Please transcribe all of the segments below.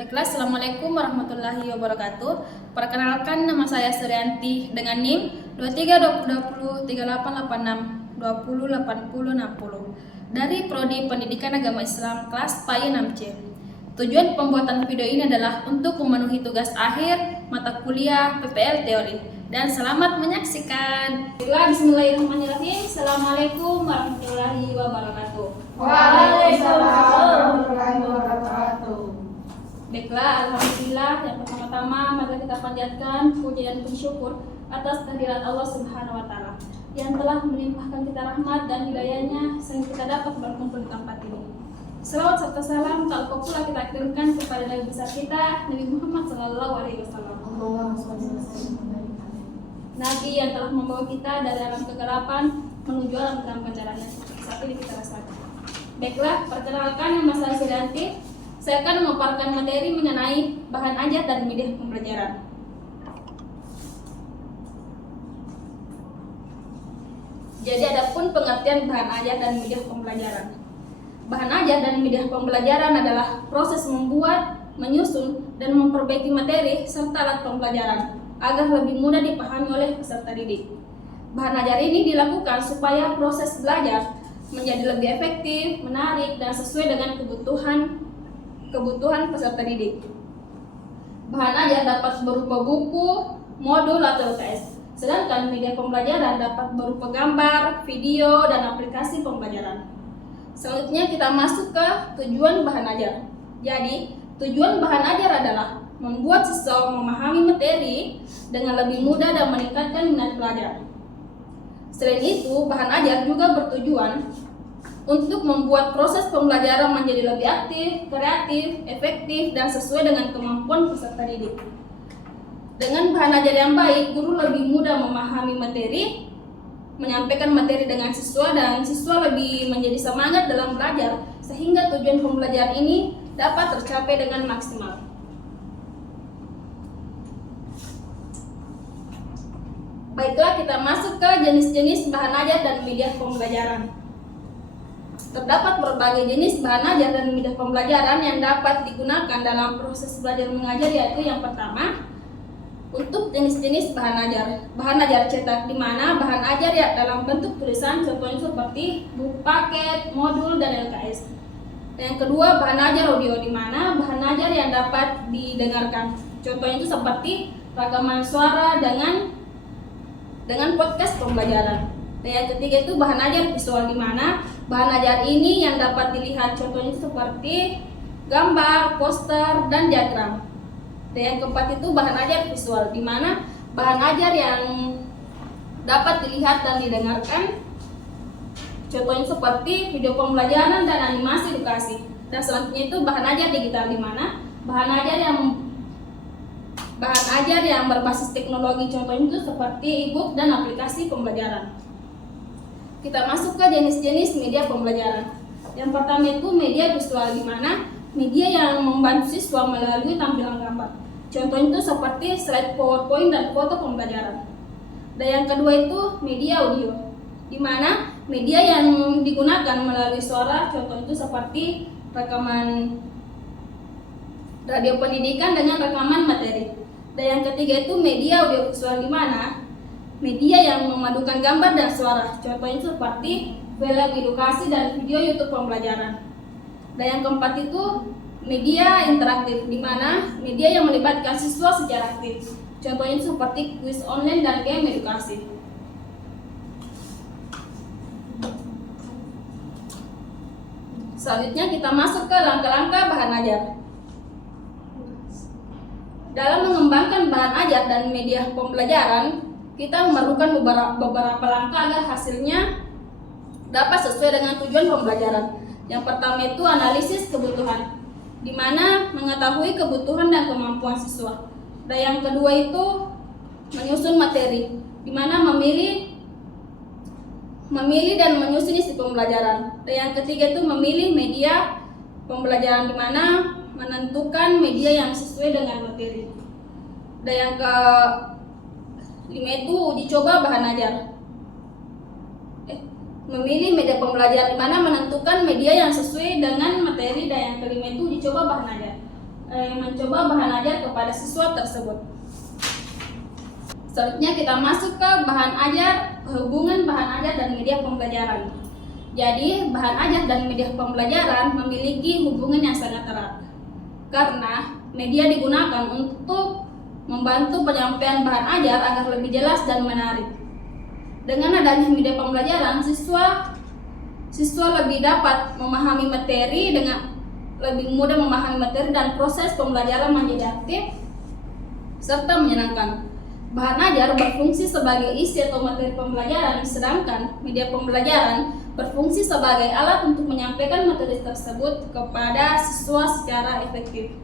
Baiklah, Assalamualaikum warahmatullahi wabarakatuh. Perkenalkan, nama saya Suryanti dengan NIM 23203886208060 dari Prodi Pendidikan Agama Islam kelas PAI 6C. Tujuan pembuatan video ini adalah untuk memenuhi tugas akhir mata kuliah PPL Teori. Dan selamat menyaksikan. Baiklah, bismillahirrahmanirrahim. Assalamualaikum warahmatullahi wabarakatuh. Waalaikumsalam warahmatullahi wabarakatuh. Baiklah, alhamdulillah, yang pertama-tama mari kita panjatkan puji dan puji syukur atas kehadirat Allah Subhanahu wa taala yang telah melimpahkan kita rahmat dan hidayahnya sehingga kita dapat berkumpul di tempat ini. Selawat serta salam tak lupa pula kita kirimkan kepada Nabi besar kita, Nabi Muhammad SAW. Nabi yang telah membawa kita dari alam kegelapan menuju alam terang pencahayaan seperti saat ini kita rasakan. Baiklah, perkenalkan, nama saya Suryanti. Saya akan memaparkan materi mengenai bahan ajar dan media pembelajaran. Jadi adapun pengertian bahan ajar dan media pembelajaran. Bahan ajar dan media pembelajaran adalah proses membuat, menyusun, dan memperbaiki materi serta alat pembelajaran agar lebih mudah dipahami oleh peserta didik. Bahan ajar ini dilakukan supaya proses belajar menjadi lebih efektif, menarik, dan sesuai dengan kebutuhan peserta didik. Bahan ajar dapat berupa buku, modul, atau LKS. Sedangkan media pembelajaran dapat berupa gambar, video, dan aplikasi pembelajaran. Selanjutnya kita masuk ke tujuan bahan ajar. Jadi, tujuan bahan ajar adalah membuat siswa memahami materi dengan lebih mudah dan meningkatkan minat belajar. Selain itu, bahan ajar juga bertujuan untuk membuat proses pembelajaran menjadi lebih aktif, kreatif, efektif, dan sesuai dengan kemampuan peserta didik. Dengan bahan ajar yang baik, guru lebih mudah memahami materi, menyampaikan materi dengan siswa, dan siswa lebih menjadi semangat dalam belajar, sehingga tujuan pembelajaran ini dapat tercapai dengan maksimal. Baiklah, kita masuk ke jenis-jenis bahan ajar dan media pembelajaran. Terdapat berbagai jenis bahan ajar dan media pembelajaran yang dapat digunakan dalam proses belajar mengajar, yaitu yang pertama, untuk jenis-jenis bahan ajar. Bahan ajar cetak, di mana bahan ajar ya dalam bentuk tulisan, contohnya seperti buku paket, modul, dan LKS. Dan yang kedua, bahan ajar audio, di mana bahan ajar yang dapat didengarkan. Contohnya itu seperti rekaman suara dengan podcast pembelajaran. Dan yang ketiga itu bahan ajar visual, di mana bahan ajar ini yang dapat dilihat, contohnya seperti gambar, poster, dan diagram. Dan yang keempat itu bahan ajar visual, di mana bahan ajar yang dapat dilihat dan didengarkan, contohnya seperti video pembelajaran dan animasi edukasi. Dan selanjutnya itu bahan ajar digital, di mana bahan ajar yang berbasis teknologi, contohnya itu seperti e-book dan aplikasi pembelajaran. Kita masuk ke jenis-jenis media pembelajaran. Yang pertama itu media visual, di mana media yang membantu siswa melalui tampilan gambar. Contohnya itu seperti slide PowerPoint dan foto pembelajaran. Dan yang kedua itu media audio, di mana media yang digunakan melalui suara, contohnya itu seperti rekaman radio pendidikan dengan rekaman materi. Dan yang ketiga itu media audiovisual, di mana media yang memadukan gambar dan suara, contohnya seperti film edukasi dan video YouTube pembelajaran. Dan yang keempat itu media interaktif, di mana media yang melibatkan siswa secara aktif, contohnya seperti kuis online dan game edukasi. Selanjutnya kita masuk ke langkah-langkah bahan ajar. Dalam mengembangkan bahan ajar dan media pembelajaran, kita memerlukan beberapa langkah agar hasilnya dapat sesuai dengan tujuan pembelajaran. Yang pertama itu analisis kebutuhan, di mana mengetahui kebutuhan dan kemampuan siswa. Dan yang kedua itu menyusun materi, di mana memilih dan menyusun isi pembelajaran. Dan yang ketiga itu memilih media pembelajaran, di mana menentukan media yang sesuai dengan materi. Dan yang kelima itu uji coba bahan ajar. Memilih media pembelajaran, di mana menentukan media yang sesuai dengan materi. Dan yang kelima itu uji coba bahan ajar. mencoba bahan ajar kepada siswa tersebut. Selanjutnya kita masuk ke bahan ajar, hubungan bahan ajar dan media pembelajaran. Jadi bahan ajar dan media pembelajaran memiliki hubungan yang sangat erat karena media digunakan untuk membantu penyampaian bahan ajar agar lebih jelas dan menarik. Dengan adanya media pembelajaran, siswa lebih dapat memahami materi dengan lebih mudah memahami materi dan proses pembelajaran menjadi aktif serta menyenangkan. Bahan ajar berfungsi sebagai isi atau materi pembelajaran, sedangkan media pembelajaran berfungsi sebagai alat untuk menyampaikan materi tersebut kepada siswa secara efektif.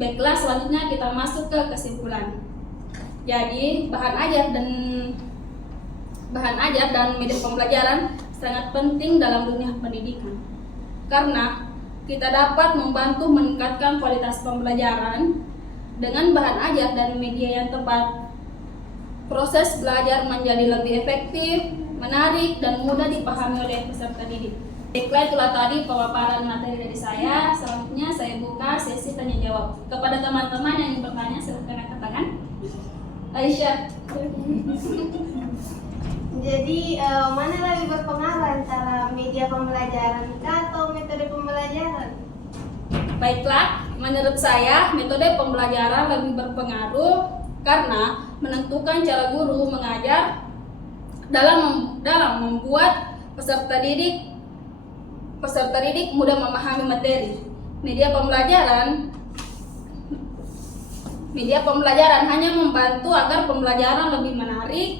Baiklah, selanjutnya kita masuk ke kesimpulan. Jadi, bahan ajar dan media pembelajaran sangat penting dalam dunia pendidikan. Karena kita dapat membantu meningkatkan kualitas pembelajaran dengan bahan ajar dan media yang tepat. Proses belajar menjadi lebih efektif, menarik, dan mudah dipahami oleh peserta didik. Baiklah, itulah tadi pemaparan materi dari saya. Selanjutnya saya buka sesi tanya jawab. Kepada teman-teman yang ingin bertanya, silakan angkat tangan. Aisyah. Jadi mana lebih berpengaruh antara media pembelajaran atau metode pembelajaran? Baiklah, menurut saya metode pembelajaran lebih berpengaruh karena menentukan cara guru mengajar dalam membuat peserta didik mudah memahami materi. Media pembelajaran hanya membantu agar pembelajaran lebih menarik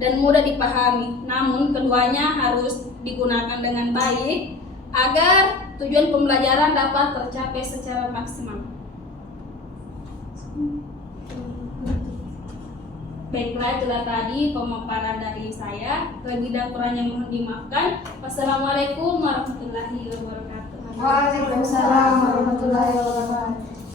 dan mudah dipahami. Namun keduanya harus digunakan dengan baik agar tujuan pembelajaran dapat tercapai secara maksimal. Baiklah, itulah tadi pemaparan dari saya. Lebih dan kurangnya mohon dimaafkan. Wassalamualaikum warahmatullahi wabarakatuh. Waalaikumsalam warahmatullahi wabarakatuh.